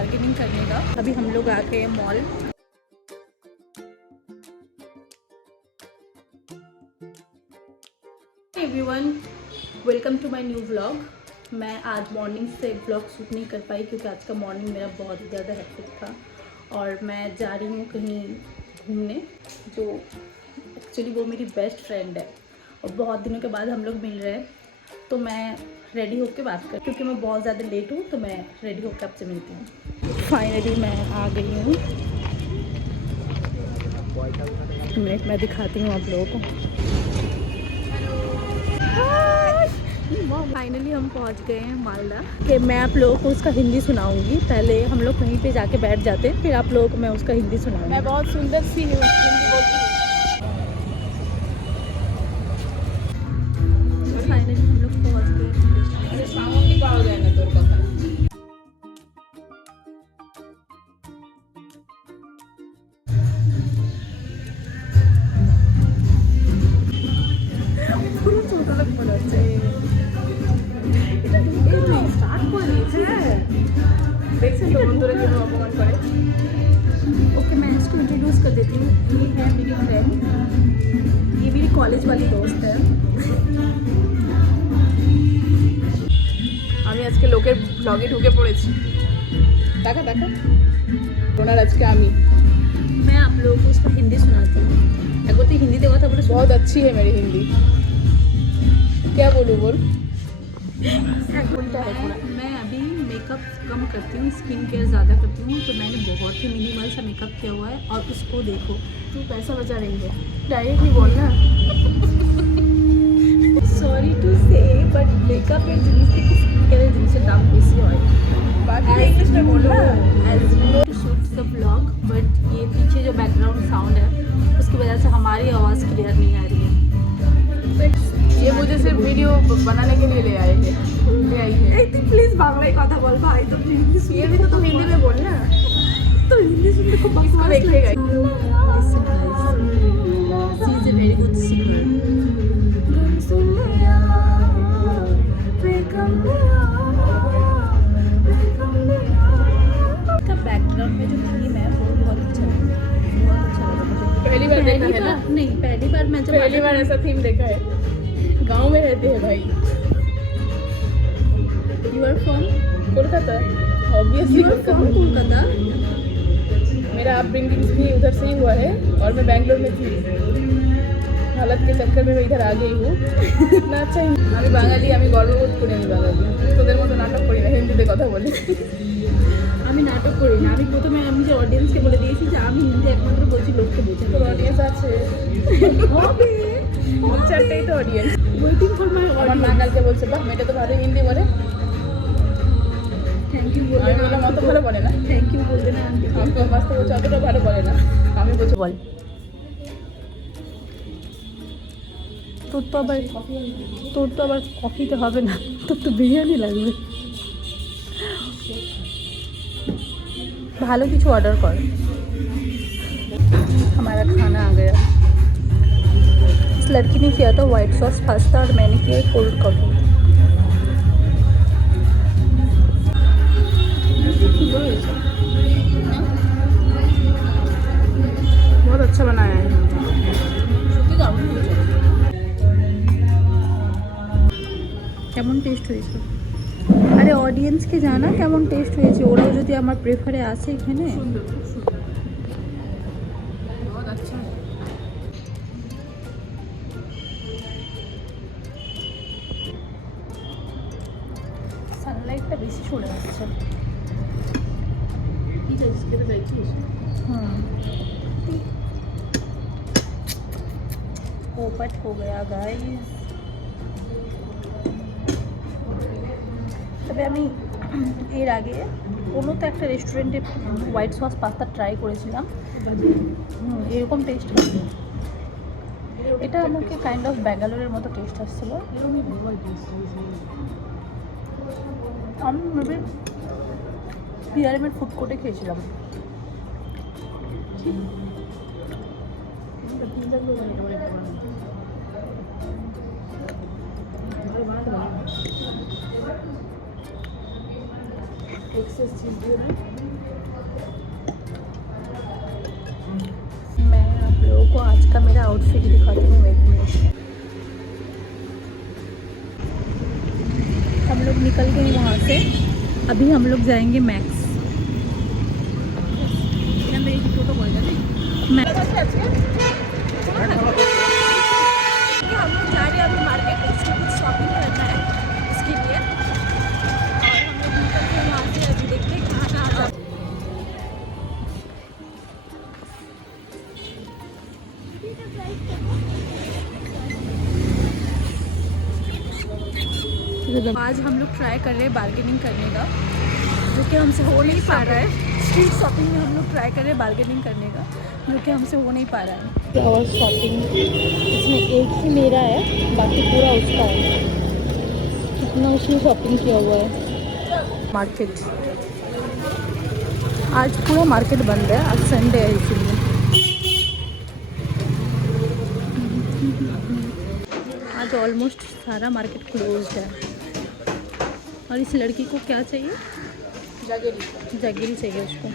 Bargaining करने का। अभी हम लोग आ गए mall. Everyone, welcome to my new vlog. मैं आज मॉर्निंग से व्लॉग शूट नहीं कर पाई क्योंकि आज का मॉर्निंग मेरा बहुत ज़्यादा हेक्टिक था और मैं जा रही हूँ कहीं घूमने, जो एक्चुअली वो मेरी बेस्ट फ्रेंड है और बहुत दिनों के बाद हम लोग मिल रहे हैं। तो मैं रेडी होकर बात कर, क्योंकि मैं बहुत ज़्यादा लेट हूँ तो मैं रेडी होकर आपसे मिलती हूँ। फाइनली मैं आ गई हूँ। मिनट मैं दिखाती हूँ आप लोगों को। फाइनली हम पहुंच गए हैं मालदा कि मैं आप लोगों को उसका हिंदी सुनाऊंगी। पहले हम लोग कहीं पे जाके बैठ जाते हैं, फिर आप लोगों को मैं उसका हिंदी सुनाऊंगी। मैं बहुत सुंदर सी हूँ, हिंदी बोलती हूँ। फाइनली हम लोग पहुंच गए। सामने पाओ जाए ना तोर कथा। পুরো ছোট লোক মনে হচ্ছে। स्टार्ट कर दिए देखছেন তো বন্ধুরা কেন অপমান করে। ओके, मैं इसको इंट्रोड्यूस कर देती हूँ। ये है मेरी फ्रेंड, ये मेरी कॉलेज वाली दोस्त है। আমি আজকে লোকের ব্লগে ঢুকে পড়েছি। দেখা দেখা ওনার আজকে আমি मैं आप लोगों को उसका हिंदी सुनाती हूँ। अगर तो हिंदी देखा था बोले बहुत अच्छी है मेरी हिंदी। क्या बोलूँ बोल। मैं अभी मेकअप कम करती हूँ, स्किन केयर ज़्यादा करती हूँ, तो मैंने बहुत ही मिनिमल सा मेकअप किया हुआ है और उसको देखो। तू पैसा बचा रही है, डायरेक्ट नहीं बोलना। सॉरी टू से बट मेकअप এর জিনিস থেকে স্কিন কেয়ারের জিনিসের দাম বেশি হয়। बाकी इंग्लिश में बोलना। As to shoot the blog, but ये पीछे जो बैकग्राउंड साउंड है उसकी वजह से हमारी आवाज़ क्लियर नहीं आ रही है। ये मुझे सिर्फ वीडियो बनाने के लिए ले आई है। प्लीज बांग्ला কথা বল ভাই, तो प्लीज ये भी तो तुम हिंदी में बोलना। तो हिंदी सुनने को इसको बकवास देखेगा। Listen guys, she is a very good singer. इसका बैकग्राउंड में जो थीम है वो बहुत अच्छा है, बहुत अच्छा लगा मुझे। पहली बार देखा है ना? नहीं, पहली बार मैं जब पहली बार ऐसा थीम देखा है। गांव में रहते हैं भाई। You are from Kolkata, obviously you are from Kolkata. मेरा अपब्रिंगिंग भी उधर से ही हुआ है और मैं बैंगलोर में थी। हालत के चक्कर में मैं इधर आ गई हूँ। इतना अच्छा আমি বাঙালি, আমি গর্ববোধ করি আমি বাঙালি। তোদের মতো নাটক করি না, হিন্দিতে কথা বলি। আমি নাটক করি না। আমি প্রথমে আমি যে অডিয়েন্সকে বলে দিয়েছি যে আমি হিন্দি একমাত্র বলছি, লোককে বোঝাতে। তোর অডিয়েন্স আছে, হবে দু চারটেই তো অডিয়েন্স। ওয়েটিং ফর মাই আমার মা কালকে বলছে বাহ মেয়েটা তো ভালো হিন্দি বলে। থ্যাংক ইউ আমি বললাম অত ভালো বলে না। থ্যাংক ইউ বলতে না আন্টি। আমি তো বাস্তবে বলছি অতটা ভালো বলে না। আমি বলছি বল। তোর তো আবার কফিতে হবে না, তোর তো বিরিয়ানি লাগবে। ভালো কিছু ऑर्डर कर। हमारा खाना आ गया। इस लड़की ने किया था वाइट सॉस पास्ता और मैंने किया कोल्ड कॉफ़ी। बहुत अच्छा बनाया है। কেমন টেস্ট হয়েছে? আরে অডিয়েন্সকে জানা কেমন টেস্ট হয়েছে, ওরাও যদি আমার প্রেফারে আসে এখানে। बहुत अच्छा है। সানলাইটটা বেশি চলে আসছে। ঠিক আছে, খেতে চাইছিস? हाँ, पोपट हो गया गाइस। তবে আমি এর আগে কোনো তো একটা রেস্টুরেন্টে হোয়াইট সস পাস্তা ট্রাই করেছিলাম, এরকম টেস্ট হয়নি। এটা আমাকে কাইন্ড অফ ব্যাঙ্গালোরের মতো টেস্ট আসছিল। আমি মেবি পিআরএমের ফুড কোর্টে খেয়েছিলাম। एक्सेस चीज़ भी है। मैं आप लोगों को आज का मेरा आउटफिट दिखाती हूँ, एक मिनट। हम लोग निकल गए वहाँ से, अभी हम लोग जाएंगे मैक्स। টোটো করে যাবে मैक्स আজকে हम लोग जा रहे हैं अभी मार्केट, उसको कुछ शॉपिंग करना है इसके लिए, और हम लोग निकल के वहाँ से अभी देखते हैं कहाँ कहाँ जा। आज हम लोग ट्राई कर रहे हैं बार्गेनिंग करने का, जो कि हमसे हो नहीं पा रहा है। स्ट्रीट शॉपिंग में हम लोग ट्राई कर रहे हैं बार्गेनिंग करने का, जो कि हमसे हो नहीं पा रहा है। फ्लावर शॉपिंग, इसमें एक ही मेरा है, बाकी पूरा उसका है। कितना उसने शॉपिंग किया हुआ है। मार्केट आज पूरा मार्केट बंद है, आज संडे है इसलिए। आज ऑलमोस्ट सारा मार्केट क्लोज्ड है। और इस लड़की को क्या चाहिए? जागीरी चाहिए उसको।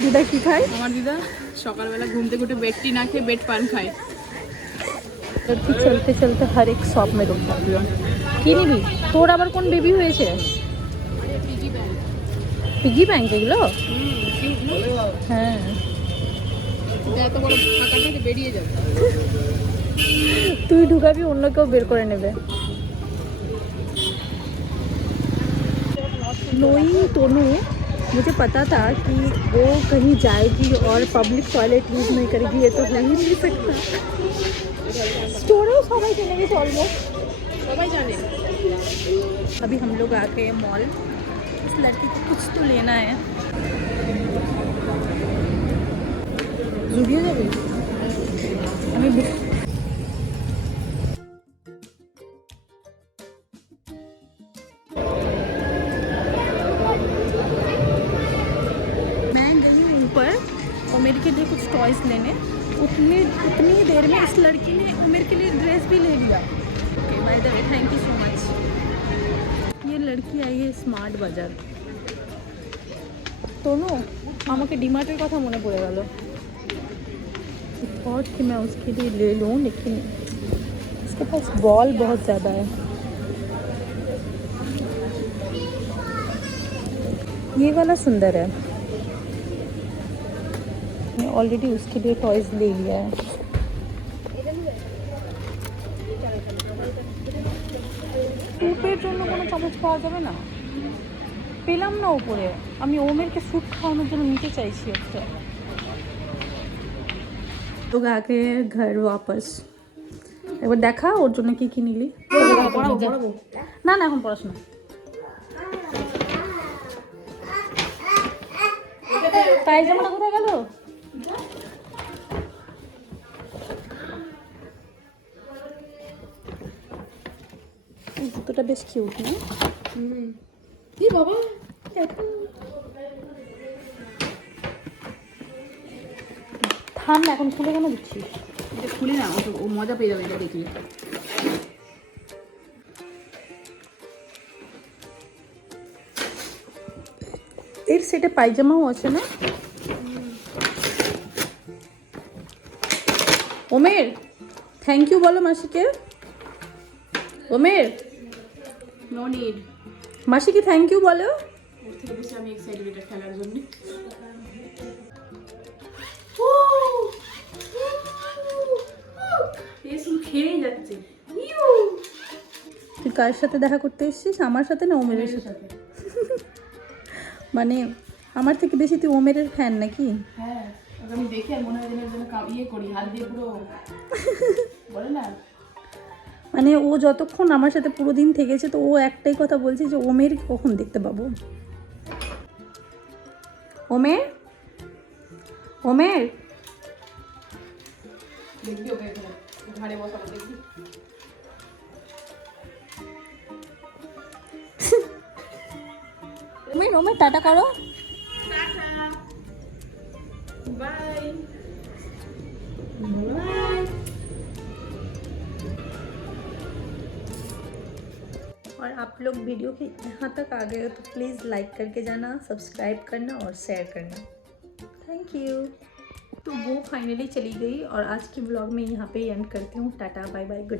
দিদা কি খায়? আমার দিদা সকালবেলা ঘুম থেকে উঠে বেড টি না খেয়ে বেড পান খায়। लड़की चलते चलते हर एक शॉप में रुक जाती है। কি নিবি? তোর আবার কোন বেবি হয়েছে? পিগি ব্যাংক এগুলো? হ্যাঁ, এত বড় ফাঁকা থেকে বেরিয়ে যাবে। তুই ঢুকাবি, অন্য কেউ বের করে নেবে। नोई तोनू, मुझे पता था कि वो कहीं जाएगी और पब्लिक टॉयलेट यूज़ नहीं करेगी, ये तो हो ही नहीं सकता। स्टोरेও সবাই জেনে গেছে অলমোস্ট, সবাই জানে। अभी हम लोग आ गए मॉल। इस लड़की को कुछ तो लेना है। জুডিও যাবে। আমি ऊपर उमेर के लिए कुछ टॉयज लेने, उतनी देर में इस लड़की ने उमेर के लिए ड्रेस भी ले लिया। Okay, by the way, thank you so much. ये लड़की आई है स्मार्ट बाजार। दोनों আমাকে ডিমার্টের কথা মনে পড়ে গেল। थॉट कि मैं उसके लिए ले लूँ, लेकिन उसके पास बॉल बहुत ज़्यादा है। ये वाला सुंदर है, ऑलरेडी उसके लिए टॉयज ले लिया है। স্যুপের জন্য কোনো চামচ পাওয়া যাবে না? পেলাম না উপরে। আমি ওমেরকে স্যুপ খাওয়ানোর জন্য নিতে চাইছি একটা। लोग आ गए घर वापस। একবার দেখা ওর জন্য কি কি নিলি। না না, এখন পড়াশোনা। পায়জামাটা কোথায় গেল? জুতোটা বেশ কিউট না? কি বাবা, থাম না, এখন খুলে কেন দিচ্ছিস? এটা খুলে না, ও মজা পেয়ে যাবে এটা দেখলে। এর সেটে পায়জামাও আছে না? ওমের থ্যাংক ইউ বলো মাসিকে। ওমের, নো নিড। মাসিকে থ্যাংক ইউ বলো। ওর থেকে বেশি আমি এক্সাইটেড এটা খেলার জন্য। খেয়ে যাচ্ছে। তুই কার সাথে দেখা করতে এসেছিস? আমার সাথে না ওমেরের সাথে? মানে আমার থেকে বেশি তুই ওমেরের ফ্যান নাকি? হ্যাঁ, আমি দেখে আর মনে হয় যেন ইয়ে করি, হাত দিয়ে পুরো বলে না। মানে ও যতক্ষণ আমার সাথে পুরো দিন থেকেছে, তো ও একটাই কথা বলছে যে ওমের কখন দেখতে পাবো। ওমের, ওমের দেখবি ওকে ঘাড়ে বসাবো, দেখবি। ওমের, ওমের টাটা করো। বাই। और आप लोग वीडियो के यहाँ तक आ गए हो तो प्लीज़ लाइक करके जाना, सब्सक्राइब करना और शेयर करना। Thank you. तो वो फाइनली चली गई और आज की व्लॉग में यहाँ पे एंड करती हूँ। Tata bye bye good.